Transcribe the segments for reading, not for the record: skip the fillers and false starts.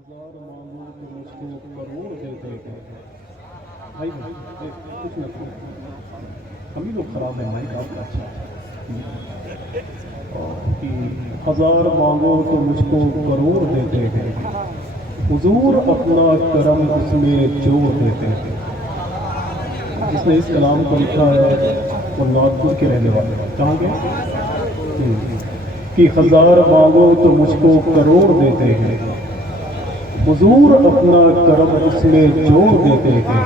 ہزار مانگو تو مجھ کو کروڑ دیتے ہیں بھائی کچھ نہ ہم ہی لوگ خراب ہیں مائک آپ کا اچھا کہ ہزار مانگو تو مجھ کو کروڑ دیتے ہیں حضور اپنا کرم اس میں جوڑ دیتے ہیں. جس نے اس کلام کو لکھا ہے وہ ناگپور کے رہنے والے کہاں گئے کہ ہزار مانگو تو مجھ کو کروڑ دیتے ہیں حضور اپنا کرم اس میں جوڑ دیتے ہیں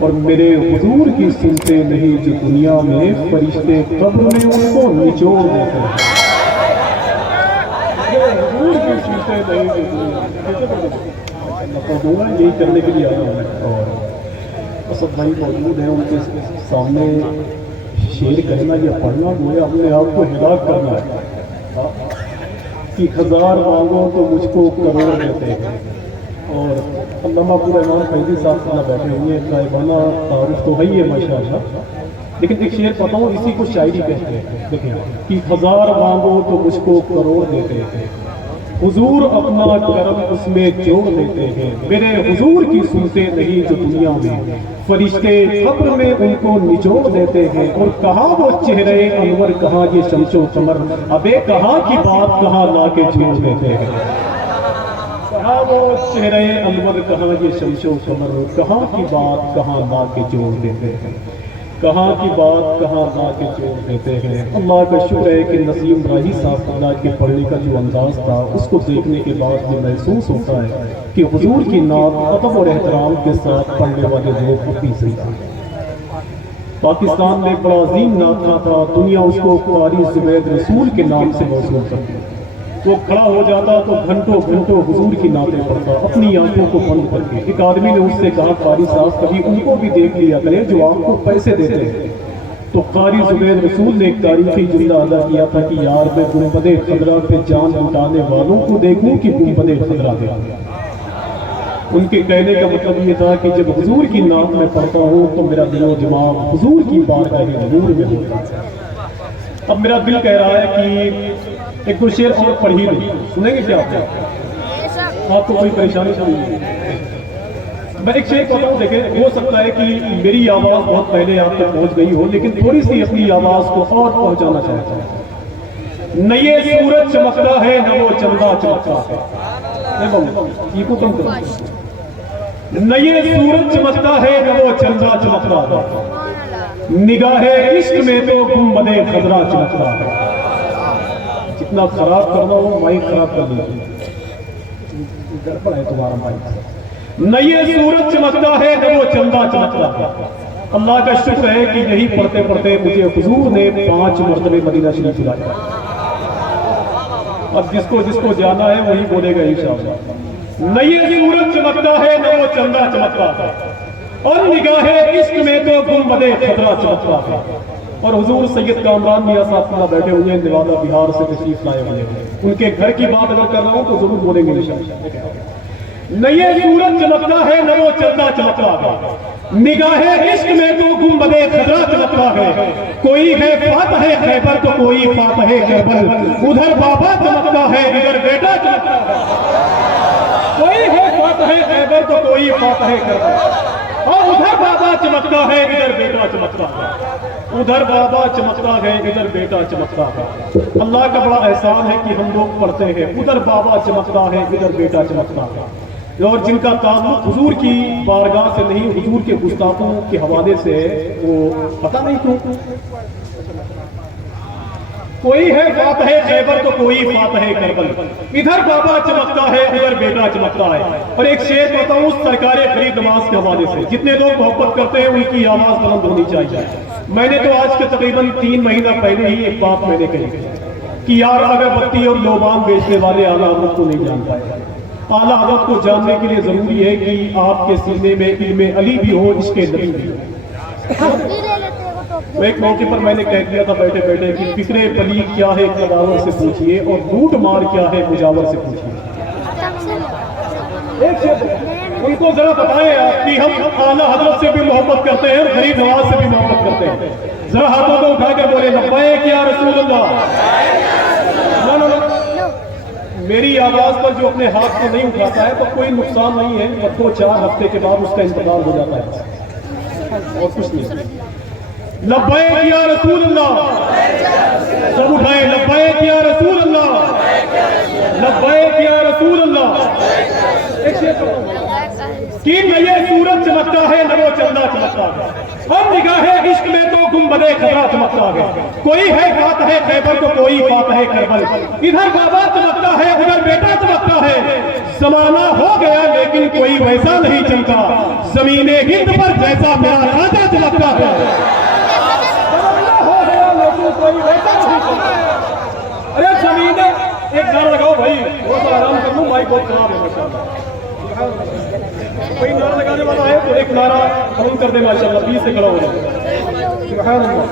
اور میرے حضور کی سنتے نہیں جو دنیا میں فرشتے قبر میں ان کو نچوڑ دیتے ہیں. حضور کی سنتے نہیں جو دنیا میں یہی کرنے کے لیے آیا ہوں. اور اسد بھائی موجود ہیں ان کے سامنے شعر کہنا یا پڑھنا گویا اپنے آپ کو ہلاک کرنا ہے کہ ہزار مانگو تو مجھ کو کروڑ دیتے ہیں. اور علامہ پورا امام فیضی صاحب بیٹھے ہوئے ہیں صاحبانہ تعارف تو ہے ہی ہے ماشاء اللہ لیکن ایک شعر پتہ ہوں اسی کو شاعری کہتے ہیں. دیکھیں کہ ہزار مانگو تو مجھ کو کروڑ دیتے ہیں حضور اپنا کرم اس میں جوڑ دیتے ہیں میرے حضور کی سنتے نہیں جو دنیا میں فرشتے قبر میں ان کو نچوڑ دیتے ہیں. اور کہاں وہ چہرے انور کہاں یہ شمس و قمر ابے کہاں کی بات کہاں لا کے چھوڑ دیتے ہیں. کہاں وہ چہرے انور کہاں یہ شمس و قمر کہاں کی بات کہاں لا کے جوڑ دیتے ہیں کہاں کی بات کہاں لا کے جوڑ دیتے ہیں. اللہ کا شکر ہے کہ نسیم راہی صاحب اللہ کے پڑھنے کا جو انداز تھا اس کو دیکھنے کے بعد یہ محسوس ہوتا ہے کہ حضور کی نعت ادب اور احترام کے ساتھ پڑھنے والے لوگ اپنی صحیح. پاکستان میں ایک بڑا عظیم نعت تھا دنیا اس کو قاری زبید رسول کے نام سے موصول کرتی. وہ کھڑا ہو جاتا تو گھنٹوں گھنٹوں حضور کی نعتیں پڑھتا اپنی آنکھوں کو بند کر کے. ایک آدمی نے اس سے کہا قاری صاحب کبھی ان کو بھی دیکھ لیا کرے جو آپ کو پیسے دیتے ہیں. تو قاری زبید رسول نے ایک تاریخی جملہ ادا کیا تھا کہ یار میں گنبد خضرا پہ جان لٹانے والوں کو دیکھوں کہ گنبد خضرا دے. ان کے کہنے کا مطلب یہ تھا کہ جب حضور کی نعت میں پڑھتا ہوں تو میرا دل و دماغ حضور کی بارگاہ حضور میں ہوتا ہے. اب میرا دل کہہ رہا ہے کہ ایک دو شعر اور پڑھ ہی دیں سنیں گے کیا آپ کو کوئی پریشانی نہیں. میں ایک شعر پڑھتا ہوں دیکھیں ہو سکتا ہے کہ میری آواز بہت پہلے آپ تک پہنچ گئی ہو لیکن تھوڑی سی اپنی آواز کو اور پہنچانا چاہتا ہوں. نہ یہ سورج چمکتا ہے نہ وہ چندہ چمکتا ہے. یہ کو کم کرو. نہ یہ سورج چمکتا ہے نہ وہ چندہ چمکتا ہے نگاہ عشق میں تو گنبد خضرا چمکتا ہے. جتنا خراب کرنا ہو مائک خراب کر لیجیے گڑبڑ ہے تمہارا مائک. نہ یہ سورج چمکتا ہے نہ وہ چندہ چمکتا ہے. اللہ کا شکر ہے کہ یہی پڑھتے پڑھتے مجھے حضور نے 5 مرتبے مدینہ شریف لایا. اب جس کو جانا ہے وہی بولے گا انشاءاللہ. نہ یہ سورج چمکتا ہے نہ وہ چندہ چمکتا ہے اور نگاہ عشق میں تو گنبد خضرا چمکتا ہے. اور حضور سید کامران میاں صاحب بیٹھے ہوئے ہیں نوادا بہار سے تشریف لائے ہوئے ہیں. ان کے گھر کی بات اگر کر رہا ہوں تو ضرور بولیں گے انشاءاللہ. نہ یہ سورج چمکتا ہے نہ وہ چندہ چمکتا ہے نگاہ عشق میں تو گنبد خضرا چمکتا ہے. کوئی ہے فاتح خیبر تو کوئی فاتح کربل ادھر بابا چمکتا ہے ادھر بیٹا چمکتا ہے. کوئی ہے فاتح خیبر تو کوئی فاتح کربل اور ادھر بابا چمکتا ہے ادھر بیٹا چمکتا ہے. ادھر بابا چمکتا ہے ادھر بیٹا چمکتا ہے. اللہ کا بڑا احسان ہے کہ ہم لوگ پڑھتے ہیں ادھر بابا چمکتا ہے ادھر بیٹا چمکتا ہے. اور جن کا تعلق حضور کی بارگاہ سے نہیں حضور کے گستاخوں کے حوالے سے وہ پتہ نہیں کیوں. کوئی ہے فاتح خیبر تو کوئی فاتح کربل ادھر بابا چمکتا ہے ادھر بیٹا چمکتا ہے. اور ایک شعر پڑھتا ہوں سرکار فرید نواز کے حوالے سے. جتنے لوگ محبت کرتے ہیں ان کی آواز بلند ہونی چاہیے. میں نے تو آج کے تقریباً 3 مہینہ پہلے ہی ایک بات میں نے کہی کہ یار اگربتی اور لوبان بیچنے والے اعلیٰ حضرت کو نہیں جان پائے. اعلیٰ حضرت کو جاننے کے لیے ضروری ہے کہ آپ کے سینے میں علم علی بھی ہو عشق نبی بھی ہو. ایک موقع پر میں نے کہہ دیا تھا بیٹھے بیٹھے کہ فکر پلید کیا ہے قداور سے پوچھئے اور لوٹ مار کیا ہے مجاور سے پوچھئے. ان کو ذرا بتائیں آپ کہ ہم اعلیٰ حضرت سے بھی محبت کرتے ہیں اور فرید نواز سے بھی محبت کرتے ہیں. ذرا ہاتھوں کو اٹھا کے بولے لبیک یا رسول اللہ. میری آواز پر جو اپنے ہاتھ کو نہیں اٹھاتا ہے تو کوئی نقصان نہیں ہے، اور 2-4 ہفتے کے بعد اس کا انتقال ہو جاتا ہے اور کچھ نہیں۔ لبیک یا رسول اللہ، سب اٹھائیں، لبیک یا رسول اللہ، لبیک یا رسول اللہ۔ کہ نہ یہ سورج چمکتا ہے نہ وہ چندہ چمکتا ہے، ہم نگاہ عشق میں تو گنبد خضرا چمکتا ہے، کوئی ہے فاتح خیبر تو کوئی فاتح کربل، ادھر بابا چمکتا ہے ادھر بیٹا چمکتا ہے، زمانہ ہو گیا لیکن کوئی ویسا نہیں چمکا، زمین ہند پر جیسا میرا راجا چمکتا ہے، زمانہ ہو گیا لیکن کوئی ویسا نہیں چمکا۔ ارے زمین، ایک نعرہ لگاؤ بھائی، تھوڑا سا آرام کر لوں، مائک بہت خراب ہے ماشاءاللہ۔ کوئی نعرہ لگانے والا ہے تو ایک نعرہ قبول کر دے ماشاءاللہ، 20 سے کھڑا ہو جائے۔ سبحان اللہ۔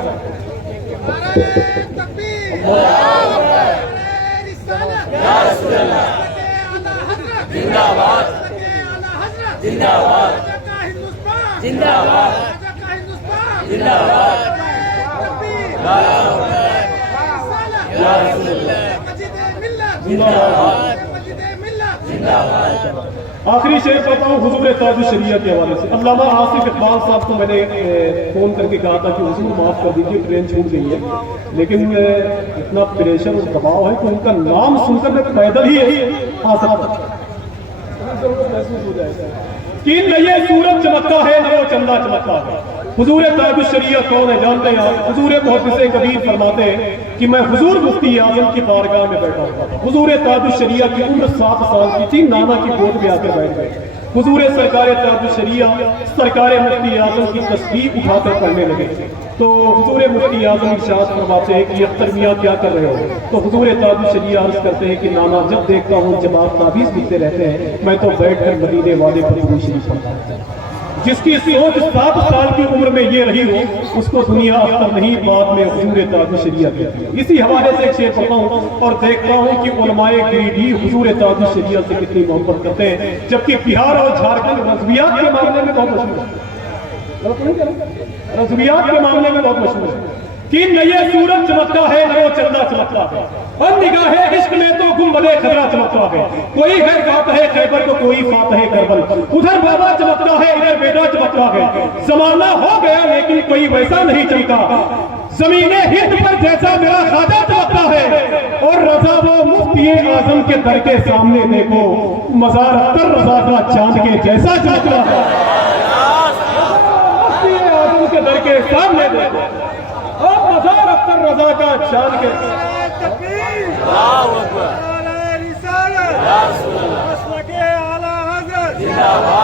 یا رسول اللہ، زندہ باد، زندہ باد، زندہ باد، زندہ باد، یا رسول اللہ، زندہ باد، زندہ باد۔ آخری شعر پڑھتا ہوں حضور تاج الشریعہ کے حوالے سے۔ علامہ آصف اقبال صاحب کو میں نے فون کر کے کہا تھا کہ حضور معاف کر دیجیے، ٹرین چھوٹ گئی ہے، لیکن اتنا پریشر اور دباؤ ہے کہ ان کا نام سن کر میں پیدل ہی آ سکتا محسوس ہو جائے گا کہ نہ یہ سورج چمکتا ہے نہ وہ چندہ چمکتا ہے۔ حضور تاج الشریعہ کون ہے جانتے ہیں آپ؟ حضور محدث کبیر فرماتے ہیں کہ میں حضور مفتی اعظم کی بارگاہ میں بیٹھا ہوا تھا، حضور تاج الشریعہ کی عمر 7 سال کی تھی، نانا کی گود میں آ کر بیٹھ گئے، حضور سرکار تاج الشریعہ سرکار مفتی اعظم کی تصویر اٹھا کر پڑھنے لگے، تو حضور مفتی اعظم ارشاد فرماتے ہیں کہ اختر میاں کیا کر رہے ہو؟ تو حضور تاج الشریعہ عرض کرتے ہیں کہ نانا جب دیکھتا ہوں جب آپ تعویذ لکھتے رہتے ہیں میں تو بیٹھ کر مدینے والے پر درود شریف پڑھتا ہوں۔ جس کی سوچ 7 سال کی عمر میں یہ رہی ہو اس کو دنیا اختر نہیں، بعد میں حضور تاج الشریعہ کہتی ہے۔ اسی حوالے سے ایک شعر پڑھتا ہوں اور دیکھتا ہوں کہ علماء گریڈی حضور تاج الشریعہ سے کتنی محبت کرتے ہیں، جبکہ بہار اور جھارکھنڈ رضویات کے معاملے میں بہت مشہور ہے، رضویات کے معاملے میں بہت مشہور ہے کہ نہ یہ سورج چمکتا ہے نہ وہ چندہ چمکتا ہے، اور نگاہ عشق میں تو گنبد خضرا چمکتا ہے، کوئی ہے فاتح خیبر تو کوئی فاتح کربل، ادھر بابا چمکتا ہے ادھر بیٹا چمکتا ہے، زمانہ ہو گیا لیکن کوئی ویسا نہیں چمکا، زمین ہند پر جیسا میرا خواجہ چمکتا ہے، اور رضا وہ مفتی اعظم کے در کے سامنے دیکھو، مزار اختر رضا کا چاند کے جیسا چمکتا ہے، مفتی اعظم کے در کے سامنے دیکھو اور مزار اختر رضا کا چاند کے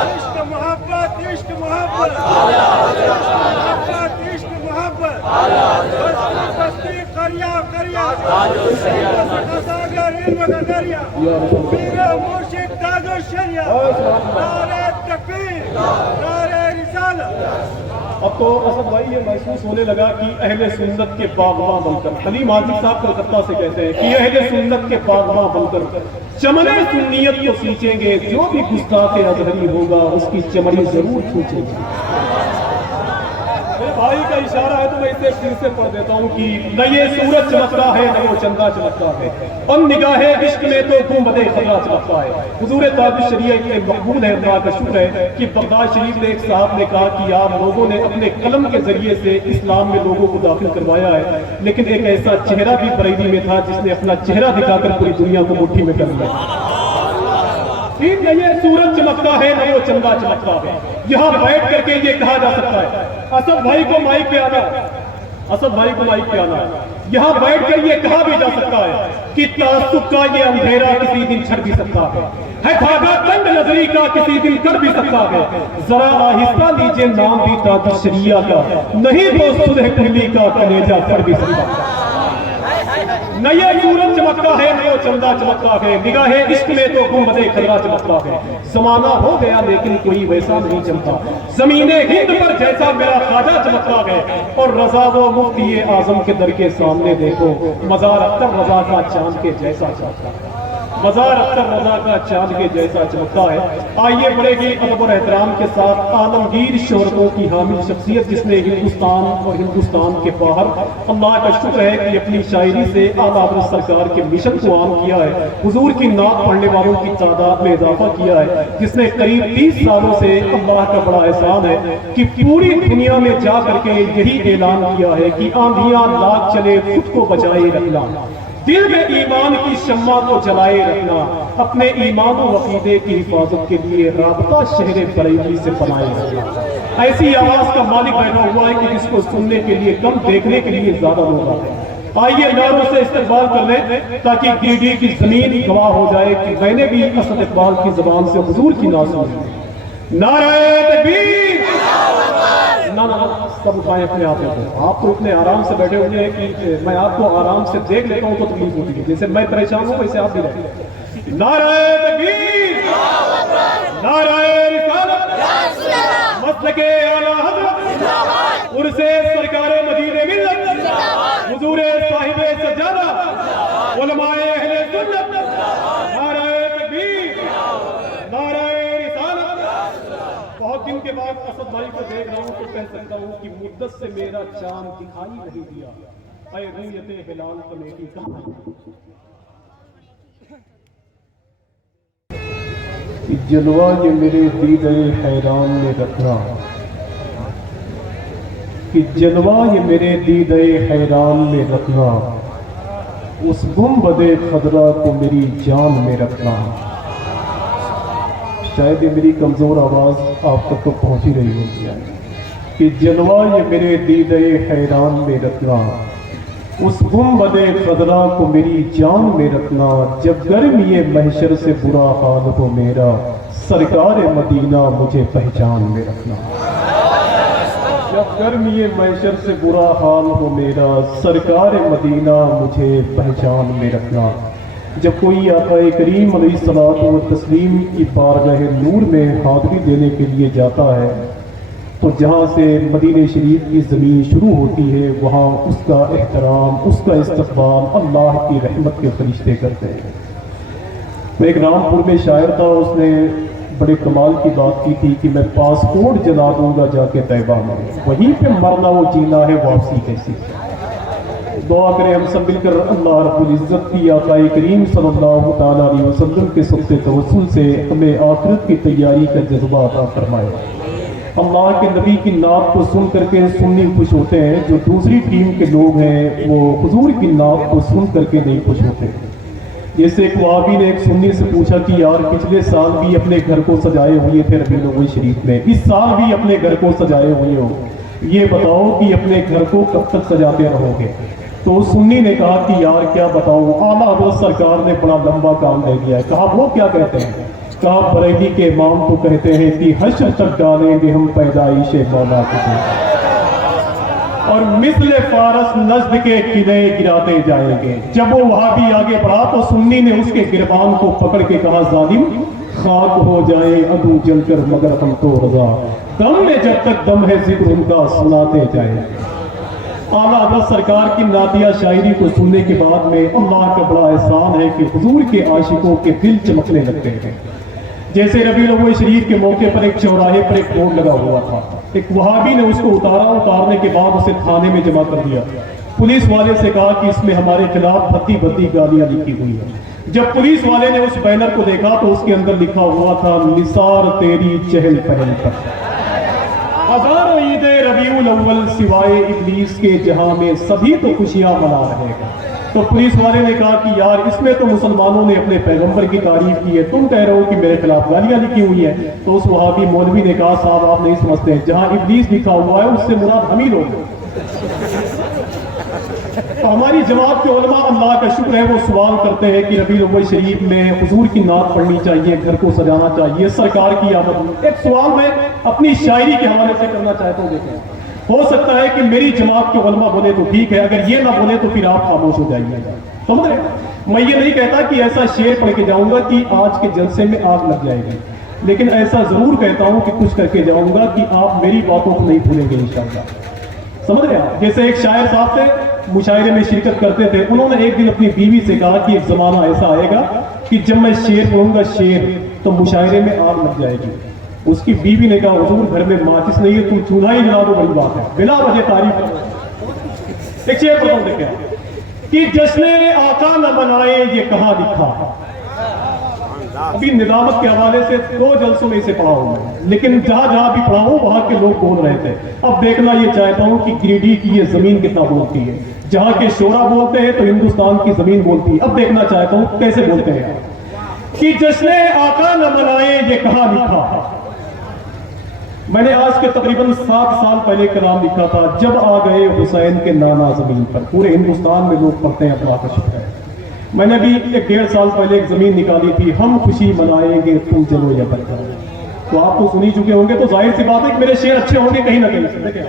عشق محبت، عشق محبت، عشق محبت، تصدیق کریا کریا، علم کا دریا، پیر مرشد تاج الشریعہ، نعرہ تکبیر، نعرہ رسالت۔ اب تو اسد بھائی یہ محسوس ہونے لگا کہ اہل سنت کے باغباں بن کر، حلیم عاجز صاحب کلکتہ سے کہتے ہیں کہ اہل سنت کے باغباں بن کر چمن سنیت کو سینچیں گے، جو بھی گستاخ ازہری ہوگا اس کی چمڑی ضرور کھینچیں گے۔ میرے بھائی کا اشارہ ہے تو میں اسے پھر سے پڑھ دیتا ہوں کہ نہ یہ سورج چمکتا ہے نہ وہ چندہ چمکتا ہے، اور نگاہ عشق میں تو گنبد خضرا چمکتا ہے۔ حضور تاج الشریعہ کے مقبول ہے، اللہ کا شکر ہے کہ بغداد شریف میں ایک صاحب نے کہا کہ یار لوگوں نے اپنے قلم کے ذریعے سے اسلام میں لوگوں کو داخل کروایا ہے، لیکن ایک ایسا چہرہ بھی بریلی میں تھا جس نے اپنا چہرہ دکھا کر پوری دنیا کو مٹھی میں کر لیا۔ نہ یہ سورج چمکتا ہے نہ وہ چندہ چمکتا ہے، یہاں بیٹھ کر کے یہ کہا جا سکتا ہے، اسد بھائی کو مائک پہ آنا، اسد بھائی کو مائک پہ آنا، یہاں بیٹھ کر یہ کہا بھی جا سکتا ہے کہ تعصب کا یہ اندھیرا کسی دن چھٹ بھی سکتا ہے دھاگا تنگ نظری کا کسی دن کر بھی سکتا ہے، ذرا آہستہ لیجئے نام بھی تاج الشریعہ کا، نہیں تو صلح کلی کا کلیجہ پڑ بھی سکتا ہے۔ نہ یہ سورج چمکتا ہے نہ وہ چندہ چمکتا ہے، نگاہ عشق میں تو گنبد خضرا چمکتا ہے، زمانہ ہو گیا لیکن کوئی ویسا نہیں چمکا، زمین ہند پر جیسا میرا خواجہ چمکتا ہے، اور رضا وہ مفتی اعظم کے در کے سامنے دیکھو، مزار اختر رضا کا چاند کے جیسا چمکتا ہے۔ مزار اختر رضا کا چاند کے جیسا چمکتا ہے۔ آئیے بڑے ہی ادب اور احترام کے ساتھ عالمگیر شہرتوں کی حامل شخصیت جس نے ہندوستان اور ہندوستان کے باہر اللہ کا شکر ہے کہ اپنی شاعری سے اعلیٰ حضرت سرکار کے مشن کو عام کیا ہے، حضور کی نعت پڑھنے والوں کی تعداد میں اضافہ کیا ہے، جس نے قریب 30 سالوں سے اللہ کا بڑا احسان ہے کہ پوری دنیا میں جا کر کے یہی اعلان کیا ہے کہ آندھیاں لاکھ چلے خود کو بچائے رکھنا، دل میں ایمان کی شمع کو جلائے رکھنا، اپنے ایمان و عقیدے کی حفاظت کے لیے رابطہ شہر بریلی سے بنائے رکھنا۔ ایسی آواز کا مالک بیٹھا ہوا ہے کہ جس کو سننے کے لیے کم، دیکھنے کے لیے زیادہ لوگ آتے ہیں۔ آئیے نعروں سے استقبال کر لیں تاکہ گیڈی کی زمین گواہ ہو جائے کہ میں نے بھی اسد اقبال کی زبان سے حضور کی نعت سنی۔ نعرہ تکبیر! نہ سب اٹھائیں اپنے آپ کو۔ آپ تو اتنے آرام سے بیٹھے ہوئے ہیں کہ میں آپ کو آرام سے دیکھ لیتا ہوں تو تکلیف ہوتی ہے، جیسے میں پریشان ہوں ویسے آپ بھی رہتے۔ نعرہ تکبیر! نعرہ رسالت! مسلک اعلیٰ حضرت! عرس سرکار مدینہ ملت! حضور صاحب سجادہ! علماء اہل سنت! نعرہ تکبیر! نعرہ رسالت! بہت دن کے بعد اسد بھائی کو دیکھ رہا ہوں تو کہہ سکتا ہوں کہ مدت سے میرا چاند دکھائی نہیں دیا، اے رویت ہلال کمیٹی کہاں ہے؟ جلوہ یہ میرے دیدے حیران میں رکھنا، کہ جلوہ یہ میرے دیدے حیران میں رکھنا، اس گنبد خضرا کو میری جان میں رکھنا۔ شاید یہ میری کمزور آواز آپ تک تو پہنچ ہی رہی ہوتی ہے کہ جلوہ یہ میرے دیدے حیران میں رکھنا، اس گنبد خضرا کو میری جان میں رکھنا، جب گرمی محشر سے برا حال ہو میرا، سرکار مدینہ مجھے پہچان میں رکھنا۔ جب گرمی محشر سے برا حال ہو میرا، سرکار مدینہ مجھے پہچان میں رکھنا۔ جب کوئی آقا کریم علیہ الصلوۃ والتسلیم کی بارگاہ نور میں حاضری دینے کے لیے جاتا ہے تو جہاں سے مدینہ شریف کی زمین شروع ہوتی ہے وہاں اس کا احترام، اس کا استقبال اللہ کی رحمت کے فرشتے کرتے ہیں۔ ایک رامپور میں شاعر تھا، اس نے بڑے کمال کی بات کی تھی کہ میں پاسپورٹ جلا دوں گا جا کے طیبہ میں، وہیں پہ مرنا وہ جینا ہے، واپسی کیسی۔ دعا کریں ہم سب مل کر اللہ رب العزت کی آقا کریم صلی اللہ تعالیٰ علیہ وسلم کے صدقے توسل سے ہمیں آخرت کی تیاری کا جذبہ عطا فرمائے۔ اللہ کے نبی کی نعت کو سن کر کے سنی خوش ہوتے ہیں، جو دوسری ٹیم کے لوگ ہیں وہ حضور کی نعت کو سن کر کے نہیں خوش ہوتے۔ جیسے ایک وہابی نے ایک سنی سے پوچھا کہ یار پچھلے سال بھی اپنے گھر کو سجائے ہوئے تھے ربیع الاول شریف میں، اس سال بھی اپنے گھر کو سجائے ہوئے ہو، یہ بتاؤ کہ اپنے گھر کو کب تک سجاتے رہو گے؟ تو سنی نے کہا کہ یار کیا بتاؤں، اعلیٰ حضرت سرکار نے بڑا لمبا کام دے دیا ہے۔ کہا وہ کیا کہتے ہیں؟ کہا بریلی کے امام تو کہتے ہیں کہ حشر تک ڈالیں گے ہم پیدائش مولا تجھے، اور مثل فارس نجد کے قلعے گراتے جائیں گے۔ جب وہ وہاں بھی آگے بڑھا تو سنی نے اس کے گربان کو پکڑ کے کہا ظالم خاک ہو جائے عدو جل کر مگر ہم تو رضا، دم میں جب تک دم ہے ذکر ان کا سناتے جائیں گے۔ اعلیٰ حضرت سرکار کی نعتیہ شاعری کو سننے کے بعد میں اللہ کا بڑا احسان ہے کہ حضور کے عاشقوں کے دل چمکنے لگتے ہیں۔ جیسے ربیع الاول شریف کے موقع پر ایک چوراہے پر ایک بورڈ لگا ہوا تھا، ایک وہابی نے اس کو اتارنے کے بعد اسے تھانے میں جمع کر دیا۔ پولیس والے سے کہا کہ اس میں ہمارے خلاف بھدی بھدی گالیاں لکھی ہوئی ہیں۔ جب پولیس والے نے اس بینر کو دیکھا تو اس کے اندر لکھا ہوا تھا نثار تیری چہل پہل پر، ہزاروں عید ربیع الاول سوائے ابلیس کے جہاں میں سبھی تو خوشیاں منا رہے ہیں۔ تو پولیس والے نے کہا کہ یار اس میں تو مسلمانوں نے اپنے پیغمبر کی تعریف کی ہے، تم کہہ رہے ہو کہ میرے خلاف گالیاں لکھی ہوئی ہیں۔ تو اس وہابی مولوی نے کہا صاحب آپ نہیں سمجھتے، جہاں ابلیس لکھا ہوا ہے اس سے مراد ہم ہی لوگ ہیں۔ تو ہماری جماعت کے علماء اللہ کا شکر ہے وہ سوال کرتے ہیں کہ ربیع الاول شریف میں حضور کی نعت پڑھنی چاہیے، گھر کو سجانا چاہیے، سرکار کی آمد۔ ایک سوال میں اپنی شاعری کے حوالے سے کرنا چاہتا ہوں، دیکھیں ہو سکتا ہے کہ میری جماعت کے علماء بولے تو ٹھیک ہے، اگر یہ نہ بولے تو پھر آپ خاموش ہو جائیے گا، سمجھ رہے ہیں؟ میں یہ نہیں کہتا کہ ایسا شعر پڑھ کے جاؤں گا کہ آج کے جلسے میں آگ لگ جائے گی، لیکن ایسا ضرور کہتا ہوں کہ کچھ کر کے جاؤں گا کہ آپ میری باتوں کو نہیں بھولیں گے انشاءاللہ، سمجھ رہے ہیں؟ جیسے ایک شاعر صاحب تھے، مشاعرے میں شرکت کرتے تھے، انہوں نے ایک دن اپنی بیوی سے کہا کہ ایک زمانہ ایسا آئے گا کہ جب میں شعر پڑھوں گا شعر تو مشاعرے میں آگ لگ جائے گی. اس کی بیوی نے کہا حضور گھر میں ماچس نہیں ہے, تم چولہا ہی جلا دو, بڑی بات ہے. بلا وجہ تعریف ایک شعر پڑھتا ہوں دیکھیں کہ جشن آقا نہ منائے یہ کہاں لکھا. ابھی ندامت کے حوالے سے 2 جلسوں میں اسے پڑھا ہوں میں, لیکن جہاں جہاں بھی پڑھا ہوں وہاں کے لوگ بول رہے تھے. اب دیکھنا یہ چاہتا ہوں کہ گریڈی کی یہ زمین کتنا بولتی ہے. جہاں کے شعرا بولتے ہیں تو ہندوستان کی زمین بولتی ہے. اب دیکھنا چاہتا ہوں کیسے بولتے ہیں کہ جشن آقا نہ منائے یہ کہاں لکھا. میں نے آج کے تقریباً 7 سال پہلے کلام لکھا تھا, جب آ گئے حسین کے نانا زمین پر. پورے ہندوستان میں لوگ پڑھتے ہیں, اللہ کا شکر ہے. میں نے بھی 1.5 سال پہلے ایک زمین نکالی تھی, ہم خوشی منائیں گے تم چلو یا برکت. تو آپ تو سنی چکے ہوں گے, تو ظاہر سی بات ہے کہ میرے شعر اچھے ہوں گے کہیں نہ کہیں سے. دیکھیں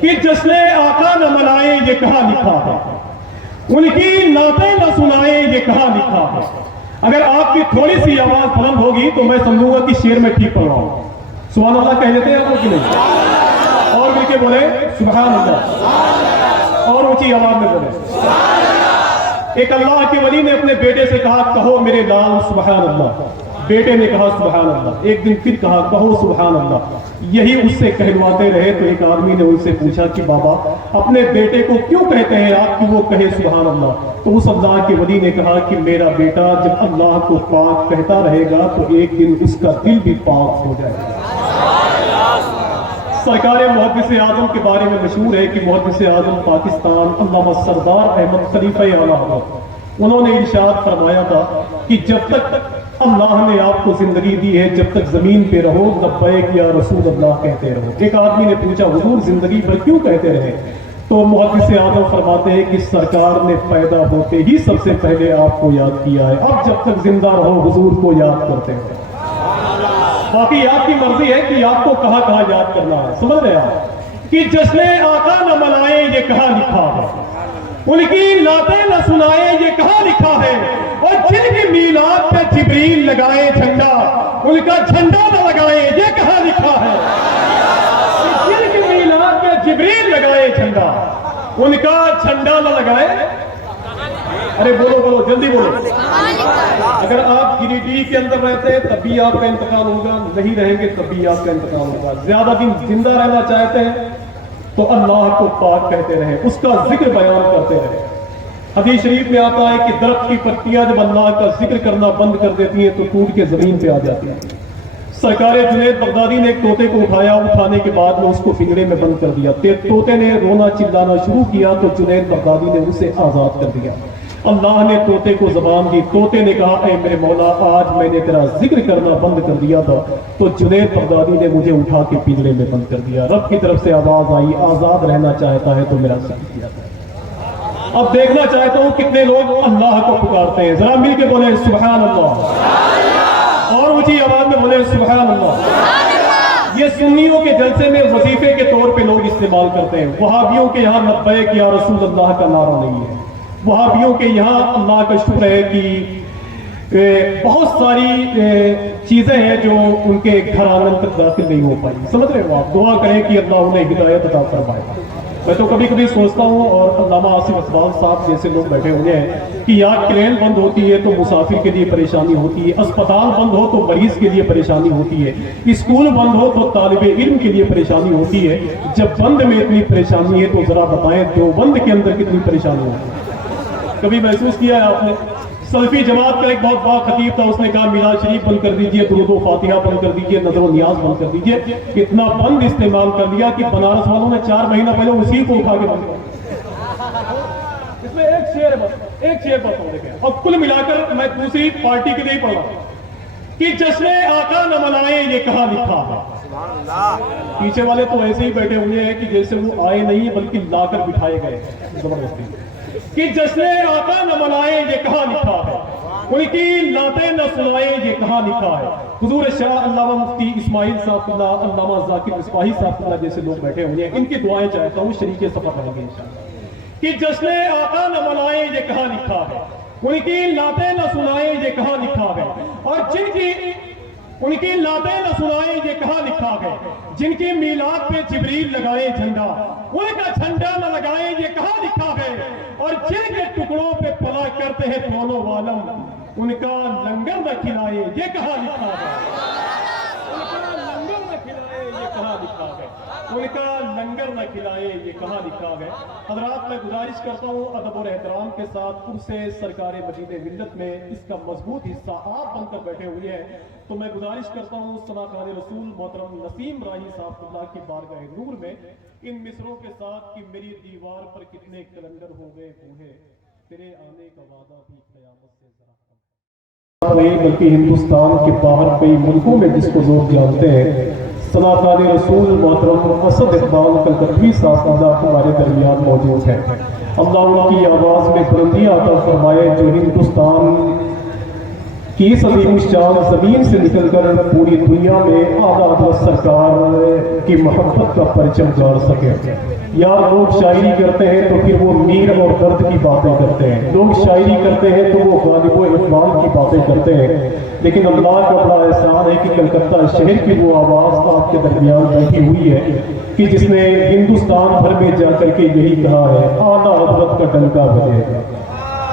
کہ جشن آقا نہ منائے یہ کہاں لکھا ہے, ان کی نعتیں نہ سنائے یہ کہاں لکھا ہے. اگر آپ کی تھوڑی سی آواز بلند ہوگی تو میں سمجھوں گا کہ شعر میں ٹھیک پڑھ رہا ہوں. سبحان اللہ کہہ لیتے ہیں آپ لوگ کہ نہیں؟ اور مل کے بولے سبحان اللہ, اور اونچی آواز میں بولے. ایک اللہ کے ولی نے اپنے بیٹے سے کہا کہو میرے لال سبحان اللہ. بیٹے نے کہا سبحان اللہ. ایک دن پھر کہا کہو سبحان اللہ. یہی اس سے کہلواتے رہے تو ایک آدمی نے ان سے پوچھا کہ بابا اپنے بیٹے کو کیوں کہتے ہیں آپ کہ وہ کہے سبحان اللہ؟ تو اس اللہ کے ولی نے کہا کہ میرا بیٹا جب اللہ کو پاک کہتا رہے گا تو ایک دن اس کا دل بھی پاک ہو جائے گا. سرکار محدث اعظم کے بارے میں مشہور ہے کہ محدث اعظم پاکستان علامہ سردار احمد خلیفہ اعلیٰ حضرت, انہوں نے ارشاد فرمایا تھا کہ جب تک اللہ نے آپ کو زندگی دی ہے جب تک زمین پہ رہو لبیک یا رسول اللہ کہتے رہو. ایک آدمی نے پوچھا حضور زندگی بھر کیوں کہتے رہے؟ تو محدث اعظم فرماتے ہیں کہ سرکار نے پیدا ہوتے ہی سب سے پہلے آپ کو یاد کیا ہے, اب جب تک زندہ رہو حضور کو یاد کرتے ہیں. باقی آپ کی مرضی ہے کہ آپ کو کہاں کہاں یاد کرنا ہے. سمجھ رہے آپ کہ جشن آقا نہ منائے یہ کہاں لکھا ہے, ان کی نعتیں نہ سنائے یہ کہاں لکھا ہے, اور جن کی میلاد پہ جبریل لگائے جھنڈا ان کا جھنڈا نہ لگائے یہ کہاں لکھا ہے. جن کی میلاد پہ جبریل لگائے جھنڈا ان کا جھنڈا نہ لگائے. ارے بولو بولو جلدی بولو. اگر آپ گریڈی کے اندر رہتے ہیں تب بھی آپ کا انتقال ہوگا, نہیں رہیں گے تب بھی آپ کا انتقال ہوگا. زیادہ دن زندہ رہنا چاہتے ہیں تو اللہ کو پاک کہتے رہے, اس کا ذکر بیان کرتے رہے. حدیث شریف میں آتا ہے کہ درخت کی پتیاں جب اللہ کا ذکر کرنا بند کر دیتی ہیں تو ٹوٹ کے زمین پہ آ جاتی ہیں. سرکار جنید بغدادی نے ایک طوطے کو اٹھایا, اٹھانے کے بعد میں اس کو پنجرے میں بند کر دیا. طوطے نے رونا چلانا شروع کیا تو جنید بغدادی نے اسے آزاد کر دیا. اللہ نے طوطے کو زبان دی. طوطے نے کہا اے میرے مولا آج میں نے تیرا ذکر کرنا بند کر دیا تھا تو جنید بغدادی نے مجھے اٹھا کے پنجرے میں بند کر دیا. رب کی طرف سے آواز آئی آزاد رہنا چاہتا ہے تو میرا ذکر کیا جائے. اب دیکھنا چاہتا ہوں کتنے لوگ اللہ کو پکارتے ہیں. ذرا مل کے بولے سبحان اللہ, اور اونچی آواز میں بولے سبحان اللہ. یہ سنیوں کے جلسے میں وظیفے کے طور پہ لوگ استعمال کرتے ہیں. وہابیوں کے یہاں لبیک یا رسول اللہ کا نعرہ نہیں ہے. وہابیوں کے یہاں اللہ کا شکر ہے کہ بہت ساری چیزیں ہیں جو ان کے گھر آنگن تک داخل نہیں ہو پائی. سمجھ رہے ہو آپ؟ دعا کریں کہ اللہ انہیں ہدایت عطا فرمائے. میں تو کبھی کبھی سوچتا ہوں, اور علامہ آصف اقبال صاحب جیسے لوگ بیٹھے ہوئے ہیں, کہ یا کلین بند ہوتی ہے تو مسافر کے لیے پریشانی ہوتی ہے, اسپتال بند ہو تو مریض کے لیے پریشانی ہوتی ہے, اسکول بند ہو تو طالب علم کے لیے پریشانی ہوتی ہے. جب بند میں اتنی پریشانی ہے تو ذرا بتائیں دیوبند کے اندر کتنی پریشانی ہوتی ہے. کبھی محسوس کیا ہے آپ نے؟ سلفی جماعت کا ایک بہت بڑا خطیب تھا, اس نے کہا میلاد شریف بند کر دیجئے, درود و فاتحہ بند کر دیجئے, نظر و نیاز بند کر دیجئے. اتنا بند استعمال کر لیا کہ بنارس والوں نے 4 مہینہ پہلے اسی کو اٹھا کے بند کر دیا. اس میں ایک شعر ہے بس, ایک شعر بتاؤں دیکھیں. اب کل ملا کر میں دوسری پارٹی کے لیے پڑھ رہا ہوں کہ جشن آقا نہ منائے یہ کہاں لکھا ہے. پیچھے والے تو ایسے ہی بیٹھے ہوئے ہیں کہ جیسے وہ آئے نہیں بلکہ لا کر بٹھائے گئے زبردستی. کہ جشن آقا نہ منائے یہ کہاں لکھا ہے, ان کی نعتیں نہ سنائے یہ کہاں لکھا ہے. حضور شاہ علامہ مفتی اسماعیل صاحب اللہ, علامہ ذاکر مصباحی صاحب اللہ جیسے لوگ بیٹھے ہوئے ہیں, ان کی دعائیں چاہتا ہوں شریک سفر رہیں گے انشاءاللہ. کہ جشن آقا نہ منائے یہ کہاں لکھا ہے, ان کی نعتیں نہ سنائے یہ کہاں لکھا ہے, اور جن کی ان کی نعتیں نہ سنائے یہ کہاں لکھا ہے, جن کی میلاد پہ جبریل لگائے جھنڈا ان کا جھنڈا نہ لگائے یہ کہاں لکھا ہے, اور جن کے ٹکڑوں پہ پلا کرتے ہیں دونوں عالم ان کا لنگر نہ کھلائے یہ کہاں لکھا ہے؟ ان کا لنگر نہ کھلائے یہ کہاں لکھا ہے؟ ان کا لنگر نہ کھلائے یہ کہاں لکھا ہے؟ حضرات میں گزارش کرتا ہوں ادب اور احترام کے ساتھ عرص سرکار مجید ملت میں اس کا مضبوط حصہ آپ بن کر بیٹھے ہوئے ہیں، تو میں گزارش کرتا ہوں صلاح رسول محترم نسیم راہی صاحب اللہ کی بارگاہ نور میں ان مصروں کے ساتھ کہ میری دیوار پر کتنے کلندر ہو گئے بوڑھے، تیرے آنے کا وعدہ بھی قیامت سے ذرا کم نہیں بلکہ ہندوستان کے باہر کئی ملکوں میں جس کو لوگ جانتے ہیں صلاح رسول محترم اسد اقبال کلکتوی صاحب اللہ ہمارے درمیان موجود ہیں۔ اللہ ان کی آواز میں بلندیاں عطا فرمائے جو ہندوستان کی عظیم الشان زمین سے نکل کر پوری دنیا میں اعلیٰ حضرت سرکار کی محبت کا پرچم گاڑ سکے۔ یار لوگ شاعری کرتے ہیں تو پھر وہ میر اور درد کی باتیں کرتے ہیں، لوگ شاعری کرتے ہیں تو وہ غالب و اقبال کی باتیں کرتے ہیں، لیکن اللہ کا بڑا احسان ہے کہ کلکتہ شہر کی وہ آواز آپ کے درمیان بیٹھی ہوئی ہے کہ جس نے ہندوستان بھر میں جا کر کے یہی کہا ہے اعلیٰ حضرت کا ڈنکا بجے۔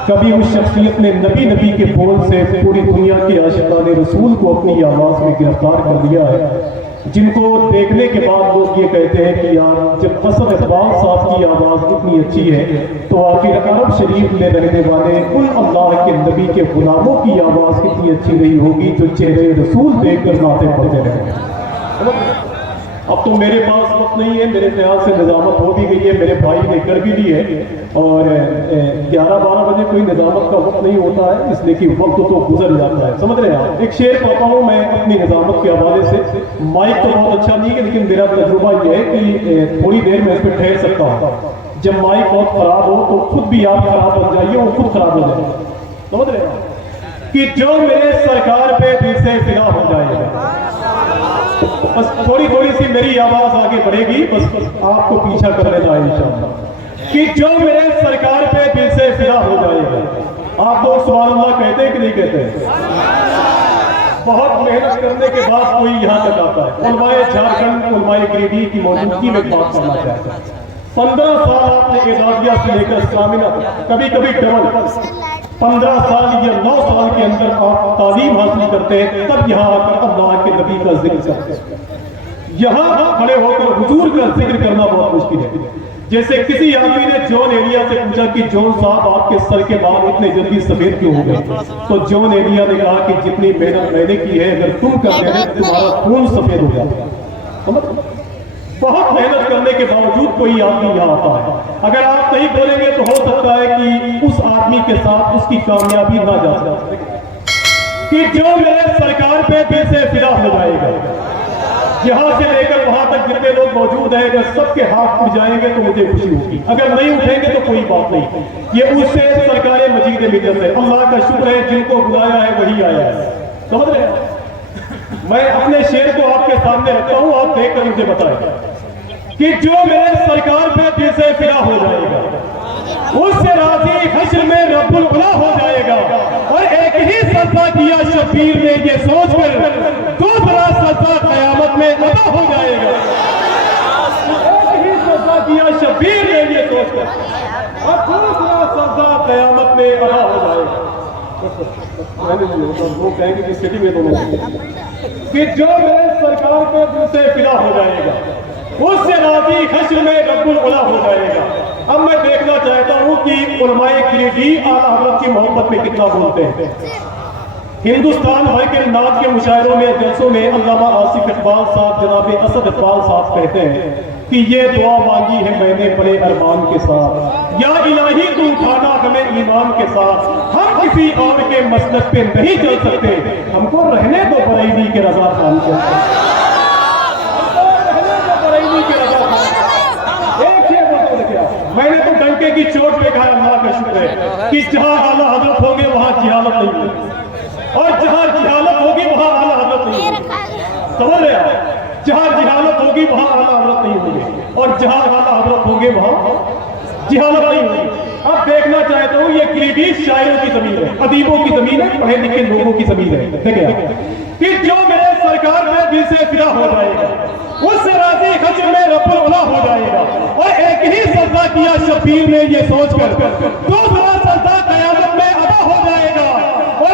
کبھی اس شخصیت نے نبی کے بول سے پوری دنیا کے عاشقان رسول کو اپنی آواز میں گرفتار کر دیا ہے، جن کو دیکھنے کے بعد لوگ یہ کہتے ہیں کہ یار جب اسد اقبال صاحب کی آواز اتنی اچھی ہے تو آخر عرب شریف میں رہنے والے ان اللہ کے نبی کے غلاموں کی آواز کتنی اچھی رہی ہوگی جو چہرے رسول دیکھ کر نعتیں پڑھتے رہے۔ اب تو میرے پاس وقت نہیں ہے، میرے خیال سے نظامت ہو بھی گئی ہے، میرے بھائی نے کر بھی لی ہے، اور 11-12 بجے کوئی نظامت کا وقت نہیں ہوتا ہے، اس لیے کہ وقت تو گزر جاتا ہے، سمجھ رہے ہیں آپ۔ ایک شعر پڑھتا ہوں میں اپنی نظامت کے حوالے سے، مائک تو بہت اچھا نہیں ہے لیکن میرا تجربہ یہ ہے کہ تھوڑی دیر میں اس پہ ٹھہر سکتا ہوں۔ جب مائک بہت خراب ہو تو خود بھی آپ خراب بن جائیے، وہ خود خراب ہو جائے، سمجھ رہے ہیں کہ جو میرے سرکار پہ دل سے فدا ہو جائے گا، بس تھوڑی سی میری آواز آگے بڑھے گی، بس آپ کو پیچھا کرنے جائے انشاءاللہ، کہ جو میرے سرکار پہ دل سے فدا ہو جائے گا۔ آپ لوگ سبحان اللہ کہتے ہیں کہ نہیں کہتے ہیں؟ بہت محنت کرنے کے بعد کوئی یہاں تک آتا ہے۔ علماء جھارکھنڈ، علماء گریڈی کی موجودگی میں بات کرنا چاہتا ہے۔ 15 سال آپ نے اعدادیہ سے لے کر اسلامیہ کبھی ڈبل 15 سال یا 9 سال کے اندر آپ تعلیم حاصل کرتے ہیں، تب یہاں آ کر اللہ کے نبی کا ذکر کرتے ہیں۔ یہاں کھڑے ہو کر حضور کا ذکر کرنا بہت مشکل ہے۔ جیسے کسی آدمی نے جون ایریا سے پوچھا کہ جون صاحب آپ کے سر کے بال اتنے جلدی سفید کیوں ہو گئے، تو جون ایریا نے کہا کہ جتنی محنت میں نے کی ہے اگر تم کر رہے ہیں تمہارا خون سفید ہو جاتا ہے۔ بہت محنت کرنے کے باوجود کوئی آدمی یہاں آتا ہے، اگر آپ نہیں بولیں گے تو ہو سکتا ہے کہ اس آدمی کے ساتھ اس کی کامیابی نہ جا سکے، کہ جو میرے سرکار پہ دل سے فدا ہو جائے گا، یہاں سے لے کر وہاں تک جتنے لوگ موجود ہیں اگر سب کے ہاتھ اٹھ جائیں گے تو مجھے خوشی ہوگی، اگر نہیں اٹھیں گے تو کوئی بات نہیں۔ یہ اس سے سرکار مجید ملت ہے، اللہ کا شکر ہے جن کو بلایا ہے وہی آیا ہے، سمجھ رہے ہیں؟ میں اپنے شعر کو آپ کے سامنے رکھتا ہوں، آپ دیکھ کر مجھے بتائیں کہ جو میرے سرکار پہ دل سے فدا ہو جائے گا اس سے راضی حشر میں رب العلا ہو جائے گا، اور ایک ہی سجدہ کیا شبیر نے یہ سوچ کر دوسرا سجدہ قیامت میں ادا ہو جائے گا۔ ایک ہی سجدہ کیا شبیر نے یہ سوچ کر اور دوسرا سجدہ قیامت میں ادا ہو جائے گا۔ وہ کہیں گے کہ سٹی میں تو نہیں، کہ جو میرے سرکار پہ دل سے فدا ہو جائے گا اس سے راضی حشر میں رب العلا ہو جائے گا۔ اب میں دیکھنا چاہتا ہوں کہ علماء گریڈی اعلیٰ حضرت کی محبت میں کتنا بولتے ہیں۔ ہندوستان بھر کے نعت کے مشاعروں میں جلسوں میں علامہ آصف اقبال صاحب جناب اسد اقبال صاحب کہتے ہیں کہ یہ دعا مانگی ہے میں نے بڑے ارمان کے ساتھ، یا الہی تو اٹھانا ہمیں ایمان کے ساتھ، ہم کسی اور کے مسلک پہ نہیں چل سکتے، ہم کو رہنے دو بریلی کے رضا خان کے ساتھ۔ میں نے تو ڈنکے کی چوٹ پہ کہا اللہ کا شکر ہے کہ جہاں اعلیٰ حضرت ہوگے وہاں جہالت نہیں ہوگی، اور جہاں جہالت ہوگی وہاں اعلیٰ حضرت نہیں ہوگی، سمجھ رہے آپ؟ جہاں جہالت ہوگی وہاں اعلیٰ حضرت نہیں ہوگی، اور جہاں اعلیٰ حضرت ہوگے وہاں جہالت نہیں ہوگی۔ اب دیکھنا چاہتا ہوں یہ گریڈی شاعروں کی زمین ہے، ادیبوں کی زمین ہے، پڑھے لکھے لوگوں کی زمین ہے۔ دیکھیں کہ جو میرے سرکار میں دل سے فدا ہو جائے گا اس سے راضی حشر میں رب العلا ہو جائے گا، اور ایک ہی سجدہ کیا شبیر نے یہ سوچ کر دوسرا سجدہ قیامت میں ادا ہو جائے گا، اور